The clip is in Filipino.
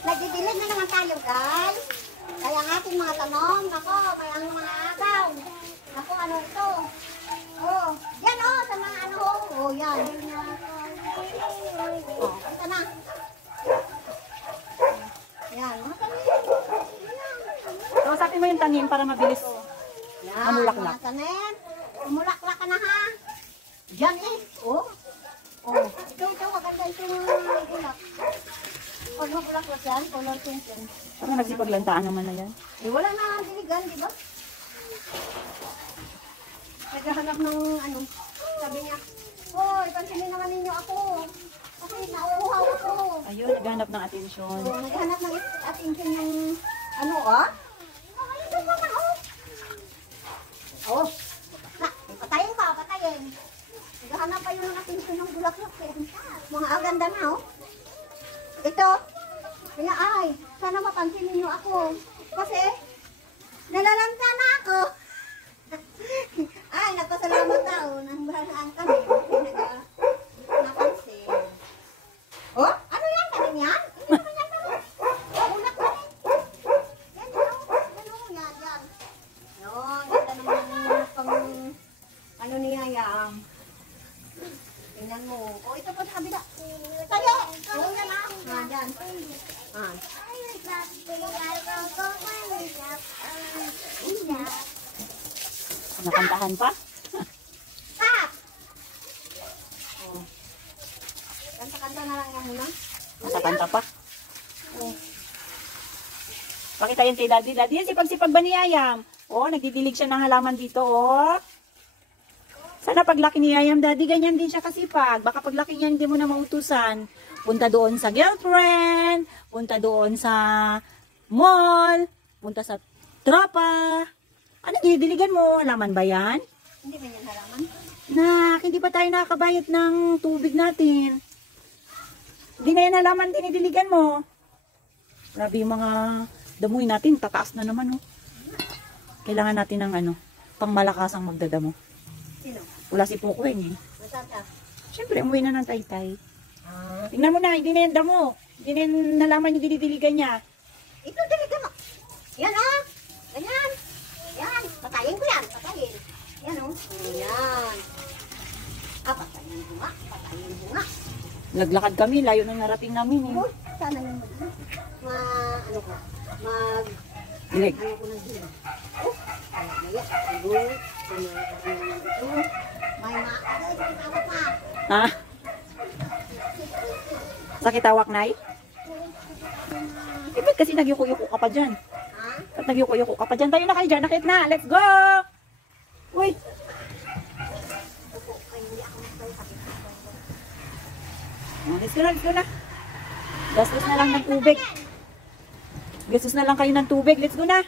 Nagdidilig na naman tayo, guys. Kaya ang ating mga tanong, ako, may ang mga agaw. Ako, ano ito? Oh, yan oh, sa mga ano, oh, yan. Oh, ito na. Yan, mga tanim. So, sabi mo yung tanim para mabilis Yan, mamulaklak. mga tanim. Umulaklak ka na ha. Yan eh, oh. Oh, ito, maganda ito mga bulak. Pag mabulaklak yan, color pink yan. Ano nagsipaglantaan naman na yan? Eh, wala na diligan, di ba? Naghahanap ng ano, sabi niya, hoy, pansinin naman ninyo ako. Kasi nauuhaw ako. Ayun, naghanap ng atensyon. So, naghahanap ng attention yung ano, ah? Ito naman, oh. Oh, na, patayin ka, patayin. Naghahanap pa yun ng attention ng bulaklak. Mga aganda na, oh. Ito, kaya ay, sana mapansin ninyo ako. Kasi, nalalanta na ako. Ay, nagpasalamat ako. Nang bahalaan kami. Napansin. Oh, ano yan? Ano yan? Hindi naman yan naman. Unak na rin. Yan, yan. Yan, ganda naman pang, ano niya yan. Tingnan mo. Oh, ito po sa kabila. Tayo! Oh, yan ah. Yan. Ah. Nakantahan pa? Stop! Oh. Kanta-kanta na lang yan muna. Nakakanta pa? Pakita yan kay Daddy. Daddy, yan sipag-sipag ba ni Yayam? Oh, nagdidilig siya ng halaman dito, oh. Sana paglaki ni Yayam, Daddy, ganyan din siya kasipag. Baka paglaki niya, hindi mo na mautusan. Punta doon sa girlfriend, punta doon sa mall, punta sa tropa. Ano, didiligan mo? Halaman ba yan? Hindi ba yan halaman? Nak, hindi pa tayo nakakabayad ng tubig natin. Hindi na yan halaman, dinidiligan mo. Grabe yung mga damuy natin, tataas na naman, oh. Kailangan natin ng ano, pang malakasang magdadamo. Sino? Wala si Pukweng, eh. Masaka. Siyempre, umuwi na ng taytay. Ah. Tingnan mo na, hindi na yan damo. Hindi na yan nalaman yung dinidiligan niya. Ito, diligan mo. Yan ah. Ganyan. Yan. Patayin ko yan. Patayin. Yan oh. Yan. Ah, patayin ko nga. Patayin ko nga. Naglakad kami, layo nang narating namin, eh. Uy, sana naman. Ano ko? Dilig. Ano ko ng dilig. Oh, maya. Siguro. May makakay. Tawag pa. Ha? Sakit tawak, Nay? Eh, ba't kasi nagyuko-yuko ka pa dyan? Ha? Ba't nagyuko-yuko ka pa dyan? Tayo na kayo dyan, nakit na. Let's go! Uy! Oh, let's go na, let's go na. Gastos na lang ng tubig. Gastos na lang kayo ng tubig. Let's go na.